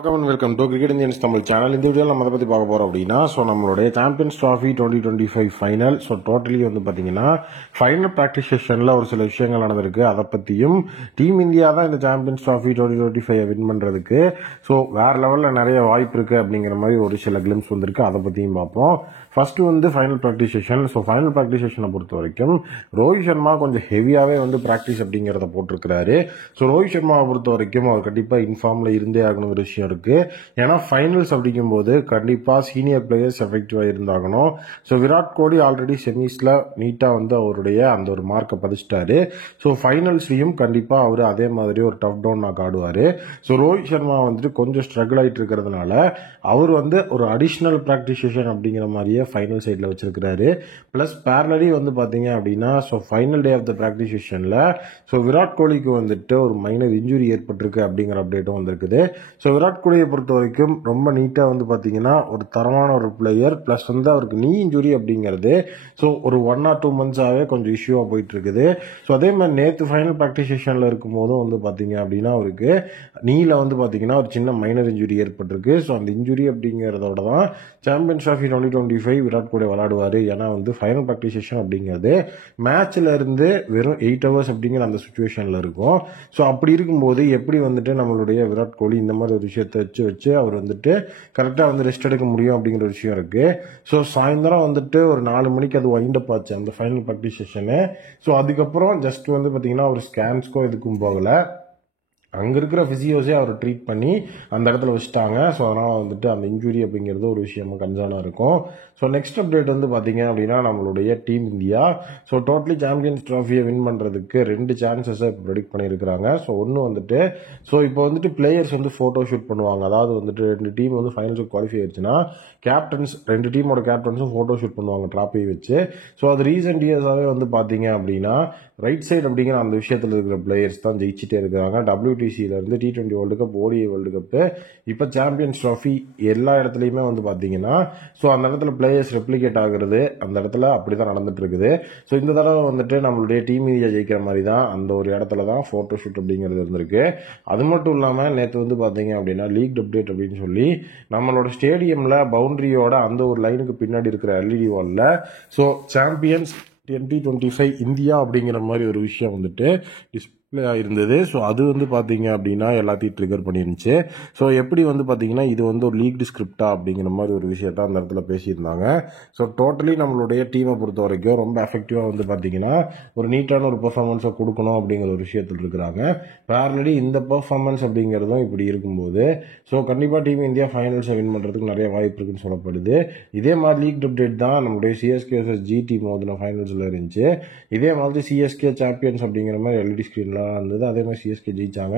வணக்கம் and welcome to cricket Indians Tamil channel. இந்த வீடியோவில் நம்ம அதை பற்றி பார்க்க போகிறோம் அப்படின்னா, நம்மளுடைய சாம்பியன்ஸ் ட்ராஃபி 2025 ஃபைனல். டோட்டலி பார்த்தீங்கன்னா ஃபைனல் ப்ராக்டிஸ் செஷனில் ஒரு சில விஷயங்கள் நடந்திருக்கு. அதை பற்றியும் டீம் இந்தியா தான் இந்த சாம்பியன்ஸ் ட்ராஃபி 2025 வின் பண்ணுறதுக்கு வேறு லெவலில் நிறைய வாய்ப்பு இருக்குது அப்படிங்கிற மாதிரி ஒரு சில கிளிம்ஸ் வந்திருக்கு. அதை பற்றியும் பார்ப்போம். First final practice session. Final practice செஷனை பொறுத்த வரைக்கும் ரோஹித் சர்மா கொஞ்சம் ஹெவியாகவே ப்ராக்டிஸ் அப்படிங்கிறத போட்டிருக்கிறாரு. ரோஹித் சர்மாவை பொறுத்த வரைக்கும் அவர் கண்டிப்பாக இன்ஃபார்மில் இருந்தே ஆகணுங்கிற விஷயம் இருக்கு. ஏன்னா ஃபைனல்ஸ் அப்படிங்கும்போது கண்டிப்பா senior players எஃபெக்டிவா இருந்தாகணும். Virat Kohli already செமிஸ்ல நீட்டா அவருடைய அந்த ஒரு மார்க்கை பதிச்சிட்டாரு. ஃபைனல்ஸ்லயும் கண்டிப்பா அவரு அதே மாதிரி ஒரு டஃப் டவுன் ஆடுவாரு. ரோஹித் சர்மா கொஞ்சம் ஸ்ட்ரகிள் ஆயிட்டு இருக்கிறதுனால அவர் ஒரு அடிஷனல் பிராக்டிஸ் செஷன் அப்படிங்கிற மாதிரியே ஃபைனல் சைட்ல வச்சிருக்கிறாரு. பிளஸ் பேரலரி பாத்தீங்க அப்படின்னா final day of the practice செஷன்ல விராட் கோலிக்கு ஒரு மைனர் இன்ஜுரி ஏற்பட்டிருக்கு அப்படிங்கிற அப்டேட்டும் வந்திருக்குது. விராட் கோலியை பொறுத்த வரைக்கும் ரொம்ப நீட்டா பாத்தீங்கன்னா ஒரு தரமான ஒரு பிளேயர். பிளஸ் அவருக்கு நீ இன்ஜுரி அப்படிங்கிறது ஒரு 1 or 2 months-ஆவே கொஞ்சம் இஷ்யூவா போயிட்டு இருக்குது. அதே மாதிரி நேற்று ஃபைனல் பிராக்டிஸ் செஷன்ல இருக்கும் போதும் பாத்தீங்க அப்படின்னா அவருக்கு நீல பாத்தீங்கன்னா ஒரு சின்ன மைனர் இன்ஜுரி ஏற்பட்டிருக்கு. அந்த இன்ஜுரி அப்படிங்கறதோட தான் சாம்பியன்ஸ் ட்ராஃபி 2025 விராட் கோலி விளையாடுவாரு. ஏன்னா ஃபைனல் பிராக்டிஸ் செஷன் அப்படிங்கிறது மேட்ச்ல இருந்து வெறும் 8 hours அப்படிங்கிற அந்த சுச்சுவேஷன்ல இருக்கும். அப்படி இருக்கும்போது எப்படி நம்மளுடைய விராட் கோலி இந்த மாதிரி ஒரு விஷயத்தை வச்சு அவர் கரெக்டா ரெஸ்ட் எடுக்க முடியும் அப்படிங்கிற ஒரு விஷயம் இருக்கு. சாயந்தரம் ஒரு 4 மணிக்கு அது வைண்ட் அப் ஆச்சு அந்த ஃபைனல் பிராக்டிஸ் செஷனு. அதுக்கப்புறம் ஜஸ்ட் பாத்தீங்கன்னா ஒரு ஸ்கேன்ஸ்க்கோ இதுக்கும் போகல, அங்க இருக்கிற பிசியோஸே அவர் ட்ரீட் பண்ணி அந்த இடத்துல வச்சுட்டாங்க. அதனால அந்த இன்ஜுரி அப்படிங்கிறது ஒரு விஷயமா கன்சர்னா இருக்கும். நெக்ஸ்ட் அப்டேட் பாத்தீங்க அப்படின்னா நம்மளுடைய டீம் இந்தியா டோட்டலி சாம்பியன்ஸ் ட்ராஃபியை வின் பண்றதுக்கு 2 சான்சஸ் ப்ரெடிக்ட் பண்ணியிருக்கிறாங்க. இப்போ பிளேயர்ஸ் போட்டோ ஷூட் பண்ணுவாங்க. அதாவது 2 டீம் ஃபைனல்ஸுக்கு குவாலிஃபை ஆயிடுச்சுன்னா கேப்டன்ஸ் 2 டீமோட கேப்டன்ஸும் போட்டோ ஷூட் பண்ணுவாங்க டிராஃபியை வச்சு. அது ரீசெண்ட் இயர்ஸாவே பாத்தீங்க அப்படின்னா ரைட் சைடு அப்படிங்கிற அந்த விஷயத்துல இருக்கிற பிளேயர்ஸ் தான் ஜெயிச்சுட்டே இருக்கிறாங்க. WTCல இருந்து T20 world cup, ODI world cup, இப்ப சாம்பியன்ஸ் ட்ராஃபி எல்லா இடத்துலயுமே பாத்தீங்கன்னா அந்த இடத்துல பிளேயர்ஸ் ரெப்ளிகேட் ஆகுறது அந்த இடத்துல அப்படிதான் நடந்துட்டு இருக்குது. இந்த தடவை நம்மளுடைய டீம் இந்தியா ஜெயிக்கிற மாதிரி தான் அந்த ஒரு இடத்துல தான் போட்டோ ஷூட் அப்படிங்கிறது இருந்திருக்கு. அது மட்டும் இல்லாம நேற்று பாத்தீங்க அப்படின்னா லீக் அப்டேட் அப்படின்னு சொல்லி நம்மளோட ஸ்டேடியம்ல பவுண்டரியோட அந்த ஒரு லைனுக்கு பின்னாடி இருக்கிற LED வால்ல சாம்பியன்ஸ் 2025 இந்தியா அப்படிங்கிற மாதிரி ஒரு விஷயம் டிஸ்பிளே ஆயிருந்தது. அது பாத்தீங்க அப்படின்னா எல்லாத்தையும் ட்ரிகர் பண்ணிருந்துச்சு. எப்படி பாத்தீங்கன்னா இது ஒரு லீக் ஸ்கிரிப்டா அப்படிங்கிற மாதிரி ஒரு விஷயத்த அந்த இடத்துல பேசியிருந்தாங்க. டோட்டலி நம்மளுடைய டீமை பொறுத்த வரைக்கும் ரொம்ப எஃபெக்டிவா பாத்தீங்கன்னா ஒரு நீட்டான ஒரு பெர்ஃபார்மன்ஸை கொடுக்கணும் அப்படிங்கிற ஒரு விஷயத்தில் இருக்கிறாங்க. பேரலி இந்த பெர்ஃபார்மன்ஸ் அப்படிங்கிறதும் இப்படி இருக்கும்போது கண்டிப்பா டீம் இந்தியா ஃபைனல்ஸை வின் பண்றதுக்கு நிறைய வாய்ப்பு இருக்குன்னு சொல்லப்படுது. இதே மாதிரி லீக் அப்டேட் தான் நம்மளுடைய CSK vs GT மோதின ஃபைனல்ஸ்ல இருந்துச்சு. இதே மாதிரி CSK சாம்பியன்ஸ் அப்படிங்கிற மாதிரி LED ஸ்கிரீன்ல இருந்தது. அதே மாதிரி CSK ஜெயிச்சாங்க.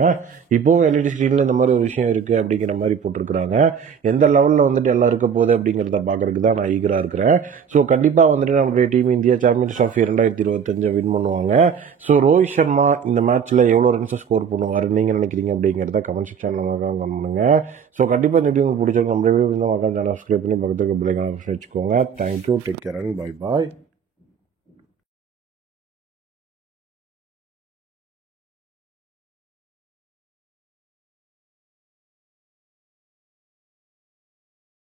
இப்போவும் LED ஸ்கிரீன்ல இந்த மாதிரி ஒரு விஷயம் இருக்கு அப்படிங்கிற மாதிரி போட்டிருக்காங்க. எந்த லெவல்ல எல்லாம் இருக்க போகுது அப்படிங்கறத பாக்குறதுக்கு தான் நான் ஈகரா இருக்கிறேன். கண்டிப்பா நம்மளுடைய team India champions trophy 2025 win பண்ணுவாங்க. ரோஹித் சர்மா இந்த மேட்ச்ல எவ்வளவு ரன்ஸ் ஸ்கோர் பண்ணுவாரு நீங்க நினைக்கிறீங்க அப்படிங்கறத கமெண்ட் செக்ஷன்ல கமெண்ட் பண்ணுங்க. கண்டிப்பா இந்த வீடியோ உங்களுக்கு பிடிச்சிருக்கு. நம்ம வீடியோ சப்ஸ்கிரைப் பண்ணி பக்கத்துக்கு பெல் ஐகானை பிரஸ் வச்சுக்கோங்க. Thank you, take care and bye bye.